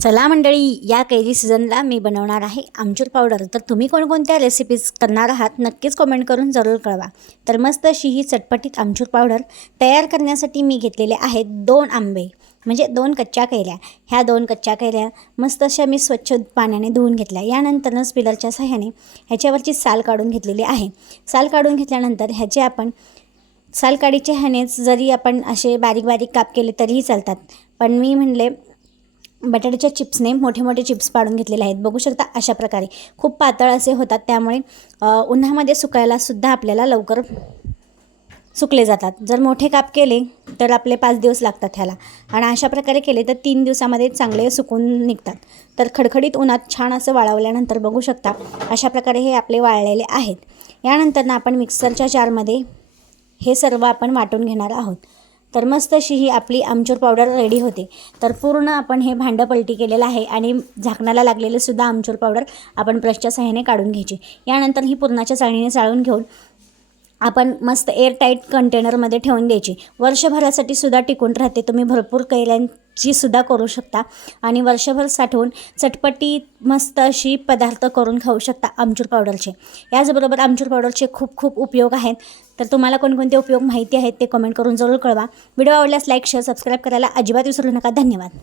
चला मंडळी, या कैरी सीझनला मी बनवणार आहे आमचूर पावडर। तर तुम्ही कोणकोणत्या रेसिपीज करणार आहात नक्कीच कमेंट करून जरूर कळवा। तर मस्त अशी ही चटपटीत आमचूर पावडर तयार करण्यासाठी मी घेतलेले आहेत 2 आंबे, म्हणजे 2 कच्च्या कैऱ्या। ह्या 2 कच्च्या कैऱ्या मस्त अशा मी स्वच्छ पाण्याने धुवून घेतल्या। यानंतर स्पिलरच्या सहाय्याने ह्याच्यावरची साल काढून घेतलेली आहे। साल काढून घेतल्यानंतर ह्याचे आपण साल काढीच्या ह्यानेच जरी आपण असे बारीक बारीक काप केले तरीही चालतात, पण मी म्हणले बटाट्याच्या चिप्सने मोठे मोठे चिप्स पाडून घेतलेले आहेत। बघू शकता अशा प्रकारे खूप पातळ असे होतात, त्यामुळे उन्हामध्ये सुकायला सुद्धा आपल्याला लवकर सुकले जातात। जर मोठे काप केले तर आपले 5 दिवस लागतात ह्याला, आणि अशा प्रकारे केले तर 3 दिवसामध्ये चांगले सुकून निघतात। तर खडखडीत उन्हात छान असं वाळवल्यानंतर बघू शकता अशा प्रकारे हे आपले वाळलेले आहेत। यानंतर आपण मिक्सरच्या जारमध्ये हे सर्व आपण वाटून घेणार आहोत। तर मस्त अशी ही आपली आमचूर पावडर रेडी होते। तर पूर्ण आपण हे भांडं पलटी केलेलं आहे आणि झाकणाला लागलेले सुद्धा आमचूर पावडर आपण ब्रशच्या सहाय्याने काढून घ्यायची। यानंतर ही पुरणाच्या चाळणीने चाळून घेऊन आपण मस्त एअरटाईट कंटेनरमध्ये ठेवून द्यायची। वर्षभरासाठी सुद्धा टिकून राहते। तुम्ही भरपूर कैऱ्यांची सुद्धा करू शकता आणि वर्षभर साठवून चटपटी मस्त अशी पदार्थ करून खाऊ शकता आमचूर पावडरचे। याचबरोबर आमचूर पावडरचे खूप खूप उपयोग आहेत। तर तुम्हाला कोणकोणते उपयोग माहिती आहेत ते कमेंट करून जरूर कळवा। व्हिडिओ आवडल्यास लाईक शेअर सबस्क्राईब करायला अजिबात विसरू नका। धन्यवाद।